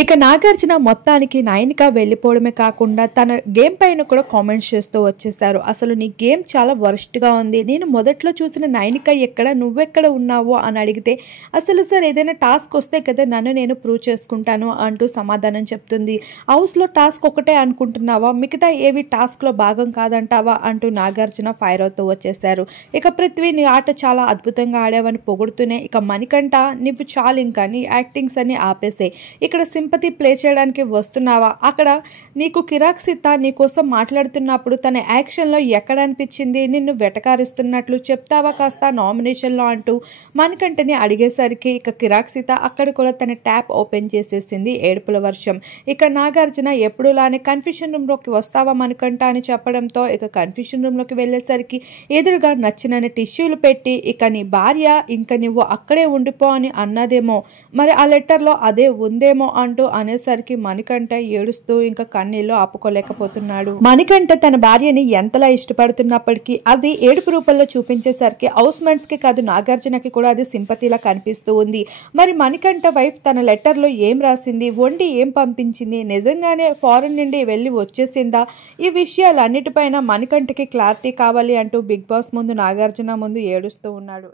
ఇక నాగార్జున మొత్తానికి నయనిక వెళ్ళిపోవడమే కాకుండా తన గేమ్ పైన కూడా కామెంట్స్ చేస్తూ వచ్చేసారు. అసలు నీ గేమ్ చాలా వర్స్ట్గా ఉంది, నేను మొదట్లో చూసిన నయనిక ఎక్కడ, నువ్వెక్కడ ఉన్నావు అని అడిగితే అసలు సార్ ఏదైనా టాస్క్ వస్తే కదా నన్ను నేను ప్రూవ్ చేసుకుంటాను అంటూ సమాధానం చెప్తుంది. హౌస్లో టాస్క్ ఒకటే అనుకుంటున్నావా, మిగతా ఏవి టాస్క్లో భాగం కాదంటావా అంటూ నాగార్జున ఫైర్ అవుతూ వచ్చేసారు. ఇక పృథ్వీ నీ ఆట చాలా అద్భుతంగా ఆడావని పొగుడుతూనే ఇక మణికంఠ నువ్వు చాలు ఇంకా నీ యాక్టింగ్స్ అన్ని ఆపేసే, ఇక్కడ సింపతి ప్లే చేయడానికి వస్తున్నావా, అక్కడ నీకు కిరాక్ సీత నీకోసం మాట్లాడుతున్నప్పుడు తన యాక్షన్లో ఎక్కడ అనిపించింది నిన్ను వెటకారిస్తున్నట్లు చెప్తావా కాస్త నామినేషన్లో అంటూ మణికంఠని అడిగేసరికి ఇక కిరాక్ సీత అక్కడ కూడా తన ట్యాప్ ఓపెన్ చేసేసింది ఏడుపుల వర్షం. ఇక నాగార్జున ఎప్పుడులానే కన్ఫ్యూషన్ రూమ్లోకి వస్తావా మణికంఠ అని చెప్పడంతో ఇక కన్ఫ్యూషన్ రూమ్లోకి వెళ్ళేసరికి ఎదురుగా నచ్చినని టిష్యూలు పెట్టి ఇక నీ భార్య ఇంక నువ్వు అక్కడే ఉండిపో అని అన్నదేమో, మరి ఆ లెటర్లో అదే ఉందేమో అంటూ అనేసరికి మణికంఠ ఏడుస్తూ ఇంకా కన్నీళ్ళు ఆపుకోలేకపోతున్నాడు. మణికంఠ తన భార్యని ఎంతలా ఇష్టపడుతున్నప్పటికీ అది ఏడుపు రూపంలో చూపించేసరికి హౌస్ మేట్స్ కి కాదు నాగార్జునకి కూడా అది సింపతిలా కనిపిస్తూ ఉంది. మరి మణికంఠ వైఫ్ తన లెటర్లో ఏం రాసింది, వండి ఏం పంపించింది, నిజంగానే ఫారెన్ నుండి వెళ్ళి వచ్చేసిందా, ఈ విషయాలన్నిటిపైన మణికంఠకి క్లారిటీ కావాలి అంటూ బిగ్ బాస్ ముందు నాగార్జున ముందు ఏడుస్తూ ఉన్నాడు.